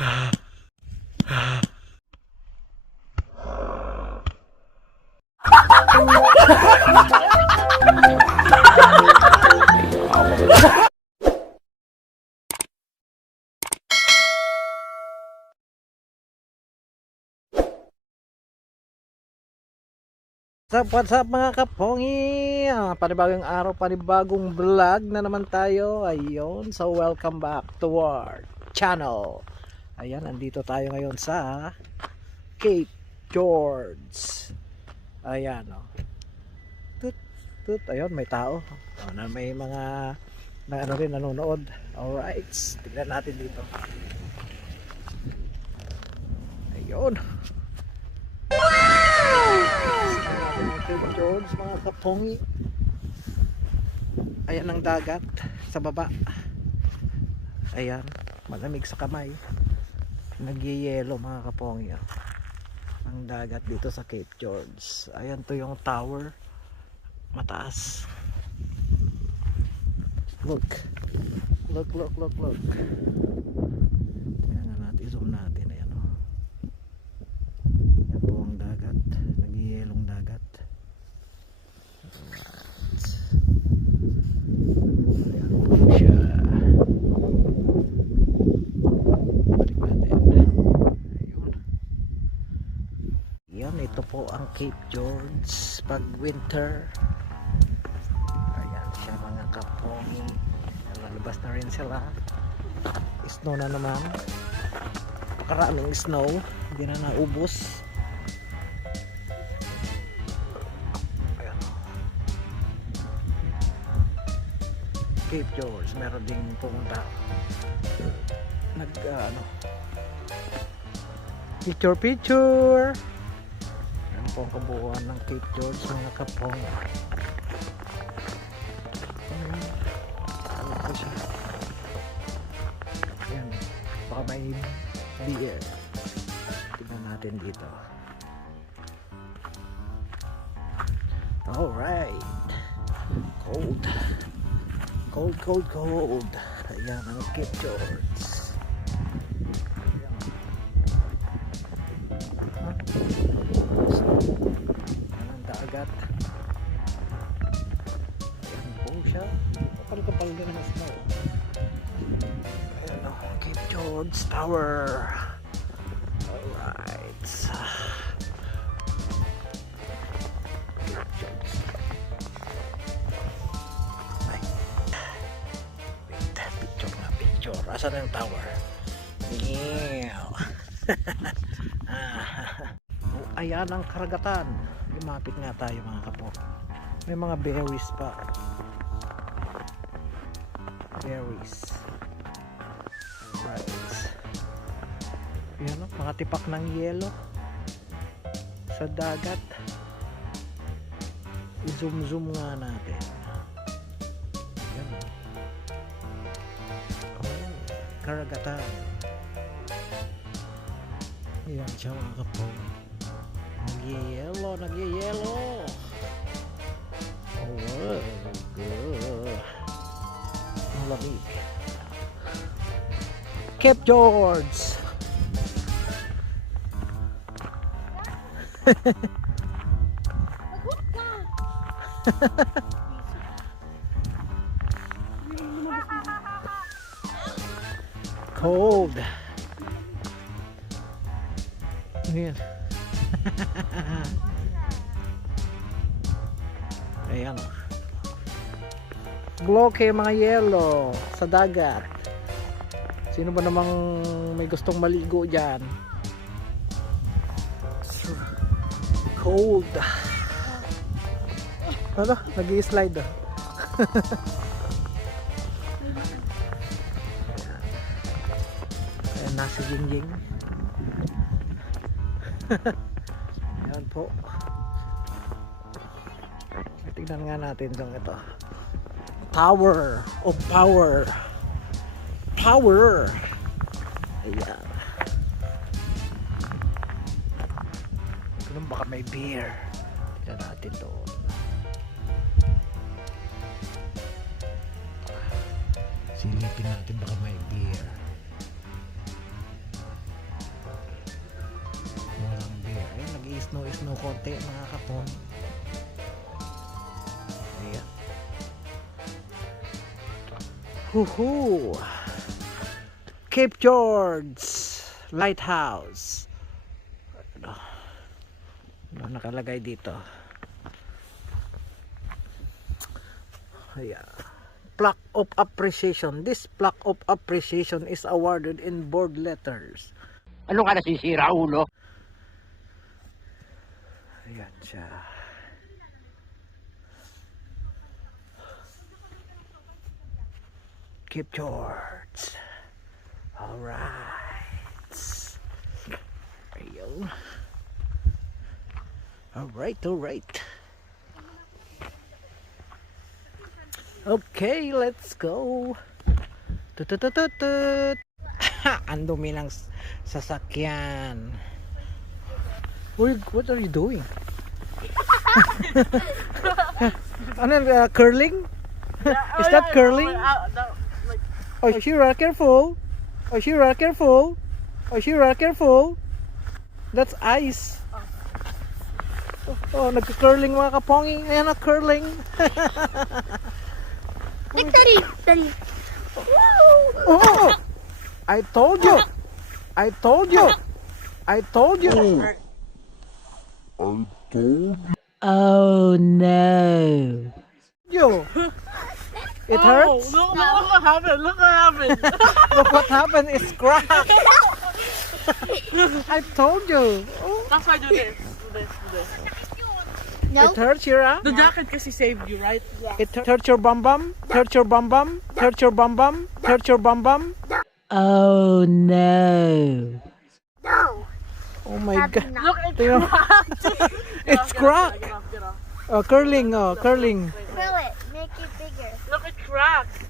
What's up mga kapongi? Panibagong araw, panibagong vlog na naman tayo. Ayun, so welcome back to our channel. Ayan, andito tayo ngayon sa Cape George. Ayan, oh. Tut, ayun, may tao. Na may mga na ano rin nanonood. Alright, tignan natin dito. Ayun. Cape George mga kapongi. Ayan ang dagat sa baba. Ayan, malamig sa kamay. Nagyeyelo mga kapongi. Ang dagat dito sa Cape George. Ayan to yung tower. Mataas. Look. Look. Ayan natin, zoom natin. Ayan o. Ayan po ang dagat. Nagyeyelong dagat. Ito po ang Cape George pag winter. Ayan siya mga kapongi. Lalabas na rin sila. Snow na naman. Karaming snow. Hindi na naubos. Ayan. Cape George meron ding pumunta. Picture. Po ang kabuuan ng Cape George mga kapong. Ano po siya? Ayan, baka may beer. Tignan natin dito. Alright, cold. Ayan ang Cape George. Dagat. Ayan po siya. Kapal din ang snow. Ayan o, Cape George Tower. Alright. Cape George. Ay. Wait, picture. Asan ang tower? Yeah. Ayan ang karagatan. Lumapit nga tayo mga kapo. May mga berries pa. Alright. Ayan o, mga tipak ng yelo sa dagat. I-zoom nga natin. Ayan o. Oh, karagatan. Ayan siya mga kapo. Nagyeyelo. Oh, good. Ang lamig. Cape George. Cold. Ayan. Ayan o. Glow kayo mga yelo sa dagat. Sino ba namang may gustong maligo dyan? Cold. Ano? Nag-i-slide. Ayan na si Jingjing. Ayan po. Tignan nga natin itong ito. Tower of Power. Ayan. Ganun baka may beer. Tignan natin doon. Silipin natin baka may beer. kinukonti mga kapon. Ayan. Huhu! Cape George Lighthouse. Ano nakalagay dito? Ayan. Plaque of appreciation. This plaque of appreciation is awarded in bold letters. Ano ka nasisira, ulo? Ayan siya. Cape George. Alright. Ayun. Alright. Okay, let's go. Tututututut. Ang dumi ng sasakyan. What are you doing? Ano, curling? Is that curling? Oh, Shira, careful. Oh, Shira, careful. Oh, Shira, careful. That's ice. Oh, nagka-curling mga kapongi. Ayan na, curling. Victory! Oh! I told you. Oh no. You. It hurts? Look what happened. Look what happened. Look what happened. It's cracked. I told you. Oh, That's why I do this. Do this. No? it hurts, Shira? The jacket kasi saved you, right? It hurts your bum bum? Hurts your bum bum? Hurts your bum bum? Hurts your bum bum? Oh no. No! Oh my God. Look, it's Tingnan mo. cracked. It's cracked. Get off. Oh, curling. Oh, curling. Fill it. Make it bigger. Look, it's cracked.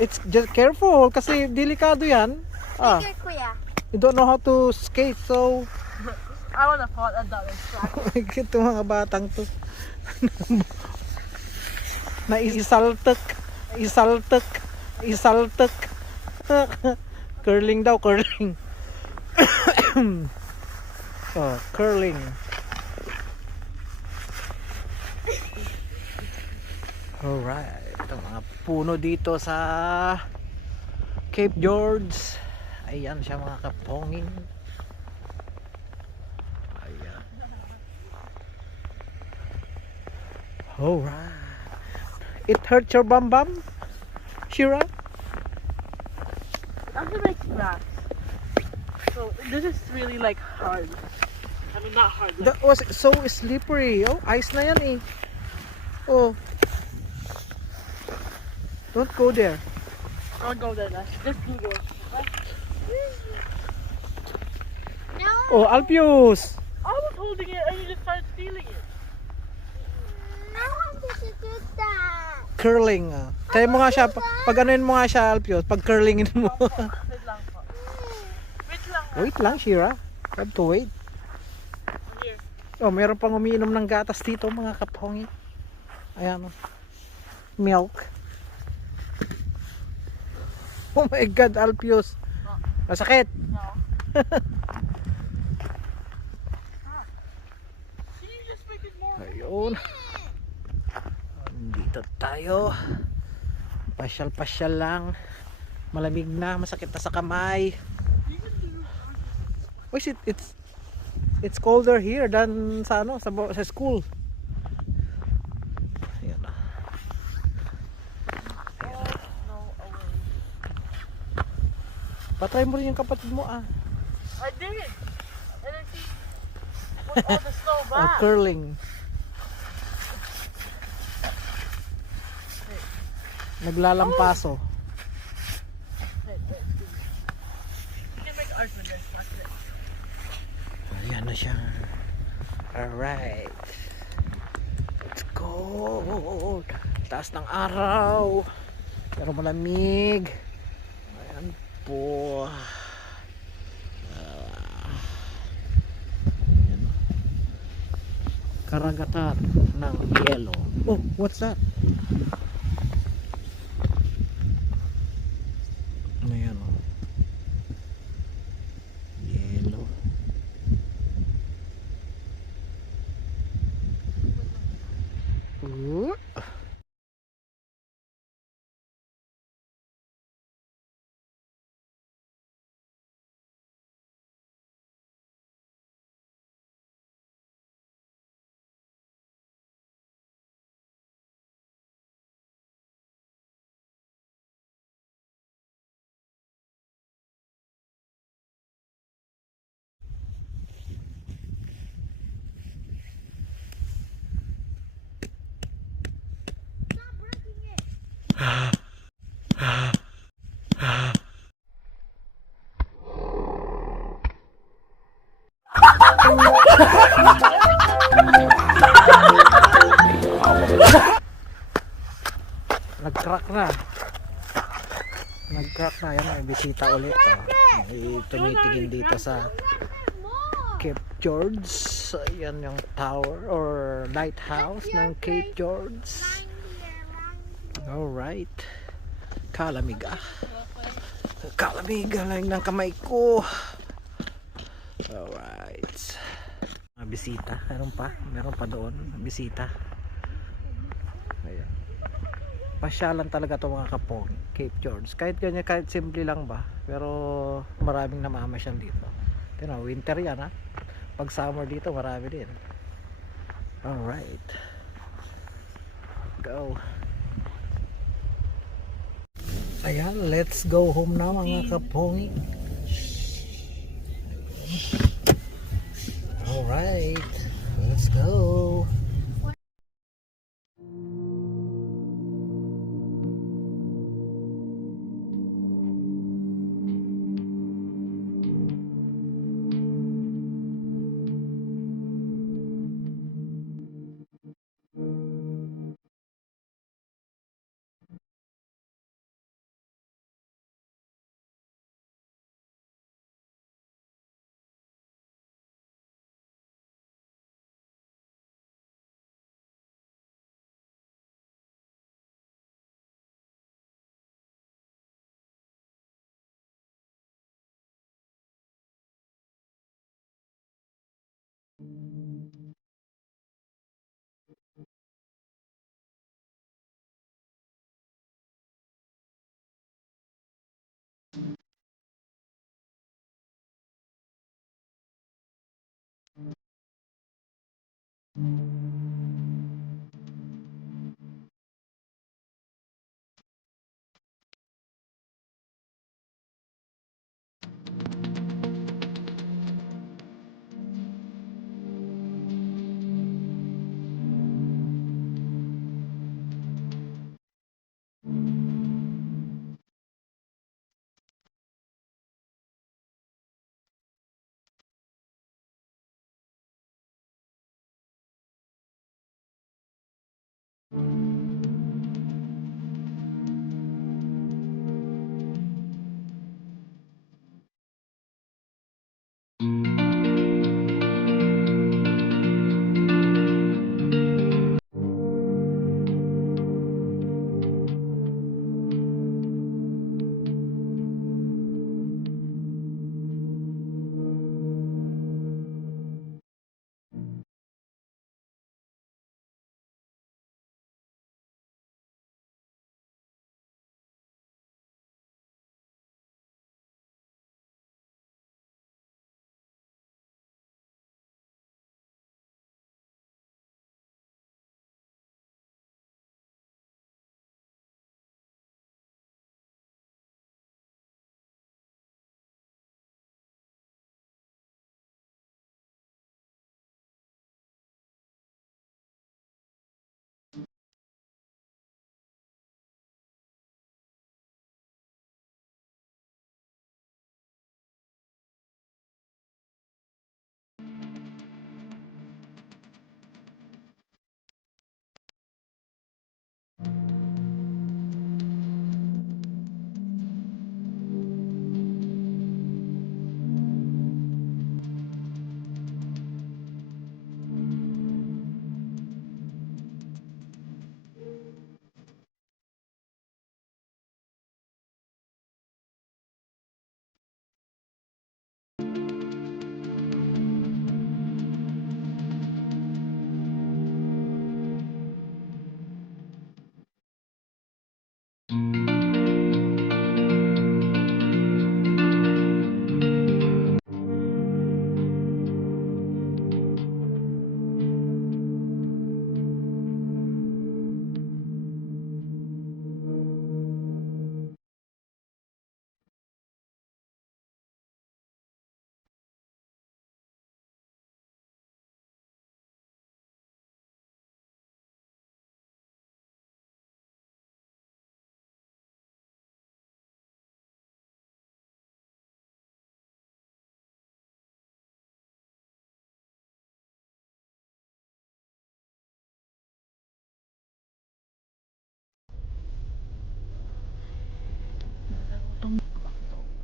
It's just careful kasi delikado yan. Ah, Bigger, kuya. you don't know how to skate, so I wanna fall and that is cracked. ito mga batang to. Naisaltek. Curling daw, curling. Oh, curling. Alright, ito mga puno dito sa Cape George. Ayan siya mga kapongin. Ayan. Alright. It hurts your bum bum, Shira? It actually makes cracks. So this is really like hard. I mean, not hard. Like, That was so slippery. Oh, ice na yan eh. Oh. Don't go there. I'll go there. Just Google. No! Oh, Alpius. I was holding it and you just started stealing it. No one should do that. Curling. Try mo nga siya. Pag anuin mo nga siya, Alpius. Pag curlingin mo. Wait lang po. Wait lang. Wait lang, Shira. Have to wait. Here. Oh, meron pang umiinom ng gatas dito, mga kapongi. Ayan. Oh. Milk. Oh my God, Alpius. Masakit. No. See, you just make it more. Ayun. Dito tayo. Pasyal-pasyal lang. Malamig na, masakit na sa kamay. Oh, it's colder here than sa ano, sa school. Ayan na. No, away. Patry mo rin yung kapatid mo ah. I did. And then she put all the snow Oh, back. curling. Naglalampaso. Wait. You can make art with this. Watch this. Ayan na siya. Alright. Let's go. Taas ng araw. Pero malamig. Ayan po. Ayan. Karagatan ng yelo. Oh, what's that? Ayan o. Yelo. nag-crack na. Nag-crack na. Yan, may bisita ulit. Oh. May tumitingin dito sa Cape George. Ayan yung tower or lighthouse ng Cape George. Alright. Kalamig ah. Kalamig lang ng kamay ko. Alright. Mga bisita. Meron pa. Meron pa doon. Bisita. Ayan. Pasyalan talaga ito mga kapong Cape George. Kahit ganyan, kahit simple lang ba. Pero maraming namamasyal dito. Tignan, winter yan ha. Pag summer dito marami din. Alright. Go. Ayan, let's go home na mga kapongi. Alright, let's go.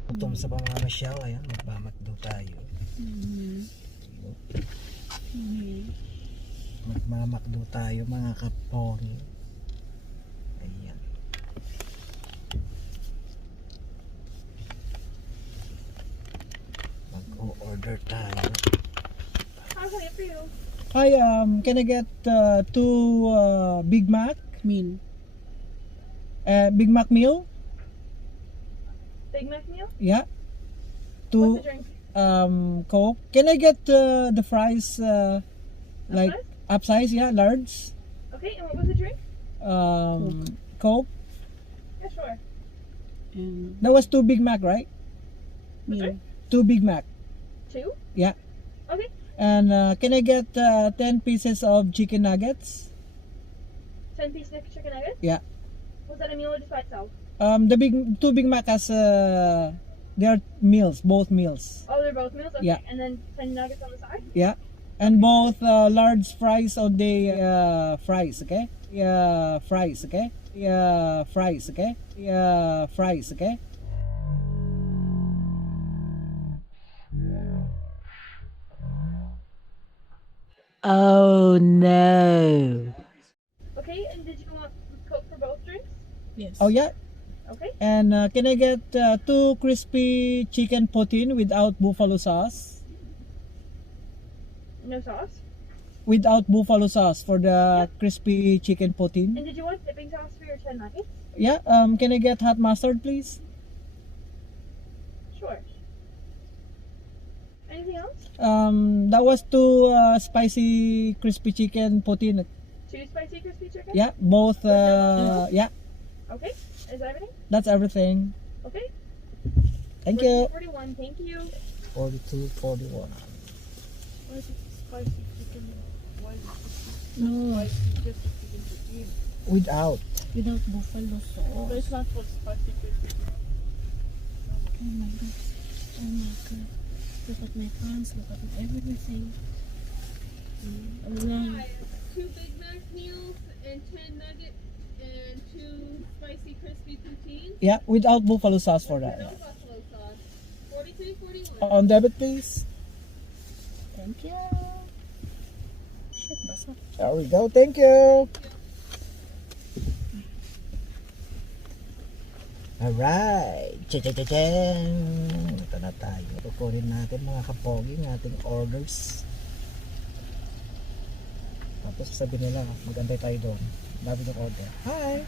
Gutom sa pamamasyal, ayan, magmamakdo tayo. Magmamakdo tayo mga kapongi. Ayan. Mag-o-order tayo. I'll wait for you. Hi, can I get two Big Mac? Meal. Big Mac meal? Big Mac meal? Yeah. What's Two the drink? Coke. Can I get the fries like Upsize? upsize? Yeah, large. Okay, and what was the drink? Coke. Yeah, sure. And That was two Big Mac, right? Okay. Two Big Mac. 2? Yeah. Okay. And can I get 10 pieces of chicken nuggets? 10 pieces of chicken nuggets? Yeah. Was that a meal or just by itself? The two Big Mac has they are meals, both meals. Oh, they're both meals? Okay. Yeah. And then 10 nuggets on the side? Yeah. And both large fries of the fries, okay? Yeah, fries, okay? Yeah, fries, okay? Yeah, fries, okay? oh no. Okay, and did you want Coke for both drinks? Yes. Oh yeah. Okay. And can I get two crispy chicken poutine without buffalo sauce? No sauce? Without buffalo sauce for the crispy chicken poutine. And did you want dipping sauce for your 10 nuggets? Yeah. Can I get hot mustard, please? Sure. Anything else? That was two spicy crispy chicken poutine. 2 spicy crispy chicken? Yeah, both. Yeah, Okay. Is that everything? that's everything. Okay. Thank you. 41. Thank you. 42, 41. Why is it spicy chicken? Why is it No, just chicken to eat? Without. without buffalo sauce. But it's not for spicy crispy chicken. Oh my god. Oh my god. Look at my pants, look at everything. Ayan. 2 Big Mac meals and 10 nuggets and 2 spicy crispy poutines. Yeah, without buffalo sauce for No that. buffalo sauce. 42, 41. On debit, please. Thank you. Shit, basa. There we go. Thank you. Alright. Cha-cha-cha-chan. Ito na tayo. Kukunin natin mga kapogi ng ating orders. Tapos sabi nila, mag-antay tayo doon. Bago yung order. Hi!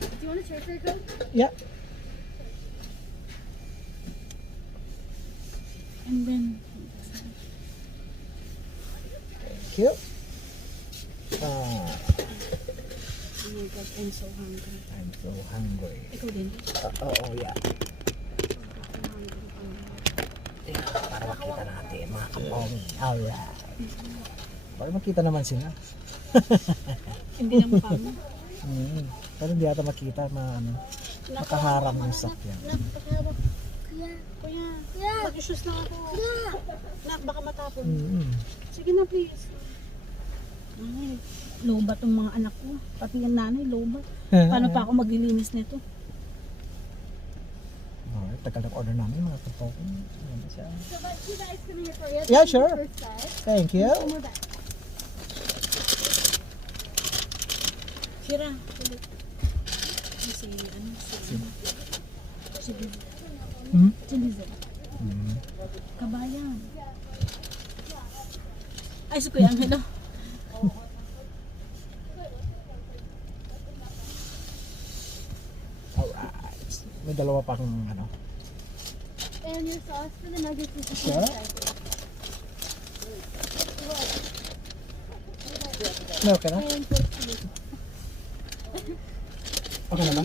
Do you want a turkey coke? Yeah. And then, Thank you. oh my god, I'm so hungry. I'm so hungry. Ikaw din. Oh, yeah. Yeah, para makita natin mga kapogi. Alright. Para makita naman sila. Hindi na mukha mo. Pero hindi ata makita makaharang yung sakyan. Kuya. Mag-issues lang ako. Nak, baka matapon. Sige na, please. Ay, loba tong mga anak ko. Pati yung nanay, loba. Paano pa ako maglilinis nito? Alright, tagal ng order namin mga kapogi. Ayan na siya. So, but you guys come here for you. Yeah, sure. First side. Thank you. One more back. Sira. Ulit. Si, ano, si Bill. Hmm? Si Lizel. Kabayan. Ay, si Kuya Angelo. Alright. May dalawa pang And your sauce for the nuggets is the Sure. same size. No, okay na? And for chili. Okay na ba?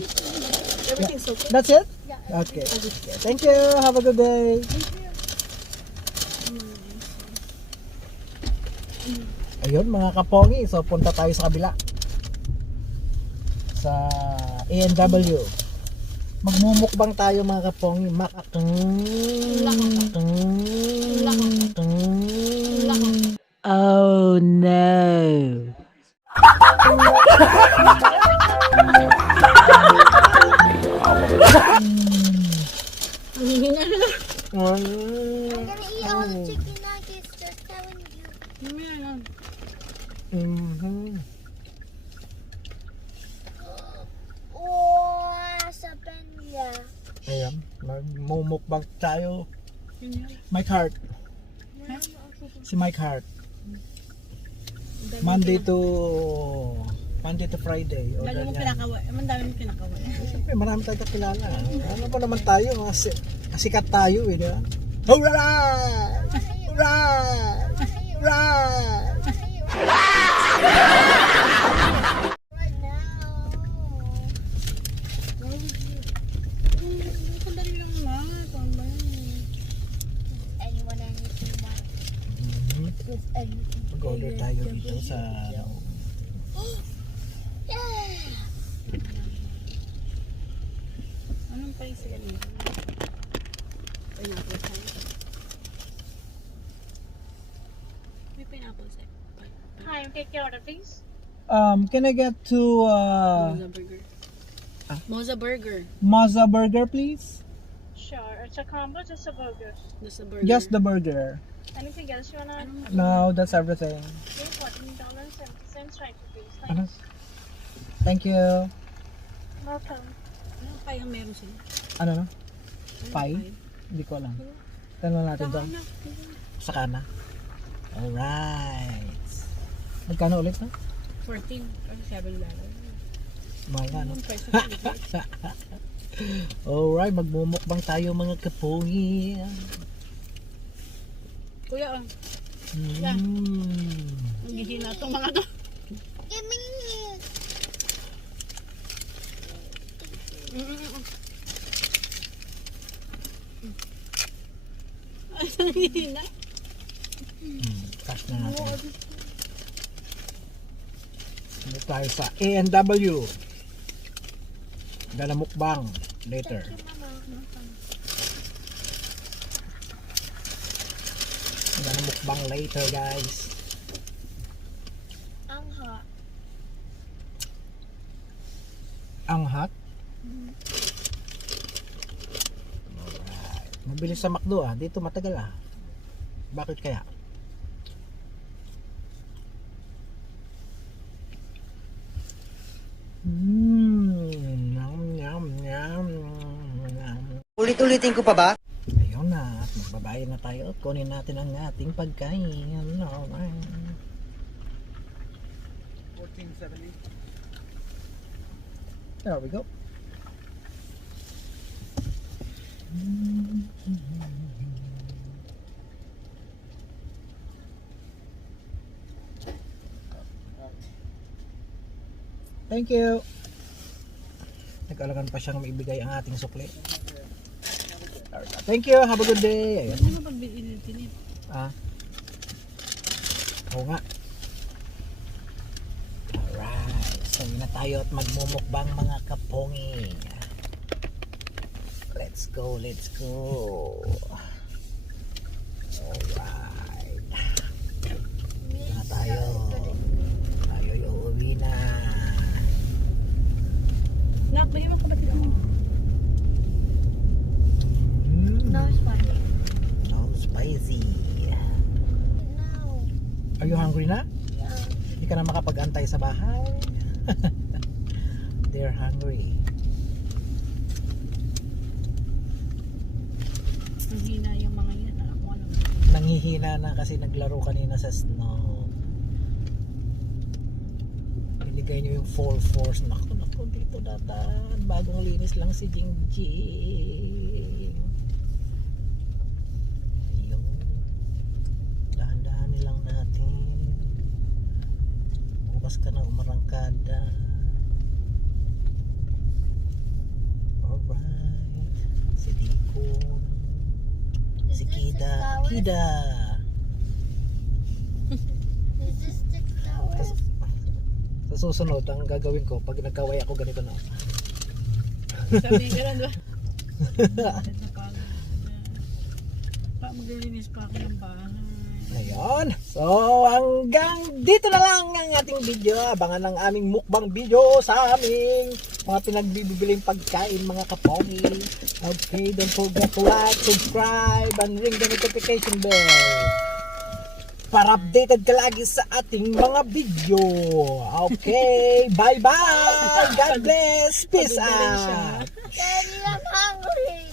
Everything's okay. That's it? Yeah. Okay. Thank you. Have a good day. Ayun mga kapongi. So punta tayo sa kabila. Sa A&W. Magmumukbang tayo mga kapongi. Oh no. I'm gonna eat all the chicken nuggets, just telling you. Mhm. Oh, sa penya. Ayan, magmumukbang tayo. Mike Hart. Si Mike Hart. Monday to Friday. Lagi Order mo niya. kinakawa. Ang dami mo kinakawa. Siyempre, marami tayo kakilala. Ano ba naman tayo? Sikat tayo eh, di ba? Hurray! Hurray! Hurray! Right now. Sandali lang nga. Saan ba yun? Anyone, anything, what? Just anything. Mag-order tayo dito sa Anong price yan? Pineapple sa'yo. May pineapple sa'yo. Hi, take your order, please. Can I get to Moza burger. Moza burger. Mazza burger please? Sure. It's a combo, just a burger. Just a burger. Just the burger. Anything else you wanna? No, that's everything. Okay, $14.70 right, please. Ano? Thanks. Thank you. Welcome. Ano pa yung meron sila? Ano na? Ano Pie? pie? Hindi ko alam. Tanong natin to. Tama na. Sa kana. Alright. Magkano ulit na? 14. Ano $7. Mahal nga no? Anong price? Alright, magmumukbang tayo mga kapogi. Kuya, Mm. ang gihina itong mga to. Give me. Ay, ang gihina. Cash na natin. Dito tayo sa A&W. Dala mukbang later. Dala mukbang later guys. Ang hot. Ang hot. Alright. Mabilis sa McDo ah. Dito matagal ah. Bakit kaya? Yum, yum, yum, yum. Ulit-ulitin ko pa ba? Ayun na, at magbabayad na tayo at kunin natin ang ating pagkain. Alright. 1470. There we go. Thank you. Nag-alagan pa siyang maibigay ang ating sukli. Thank you. Have a good day. Ayun. Hindi mo pag binilitin Ah. Oo nga. Alright. So, yun na tayo at magmumukbang mga kapongi. Let's go, let's go. Alright. Ito na tayo. Tayo yung uuwi na. Nak, bigyan mo kapatid mo. No spicy. No spicy. No. Are you hungry na? Yeah. Hindi ka na makapag-antay sa bahay. They're hungry. Ang hina yung mga yan. Alam mo alam. Nanghihina na kasi naglaro kanina sa snow. Binigay niyo yung full force. Naku, dito datan. Bagong linis lang si Jingjing. Ayun. Dahan-dahanin lang natin. Bukas ka na umarangkada. Alright. Si Dikon. Is Si this Kida. 6 hours? Kida. Is this 6 hours? Sa susunod, ang gagawin ko, pag nagkaway ako ganito na. Sabi ka lang, diba? Bakit napagod ka dyan? Pa, maglilinis pa ako ng bahay. Ayun. So, hanggang dito na lang ang ating video. Abangan ang aming mukbang video sa aming mga pinagbibiling pagkain, mga kapogi. Okay, don't forget to like, subscribe, and ring the notification bell para updated ka lagi sa ating mga video. Okay, bye-bye! God bless! Peace out! Daddy, I'm hungry.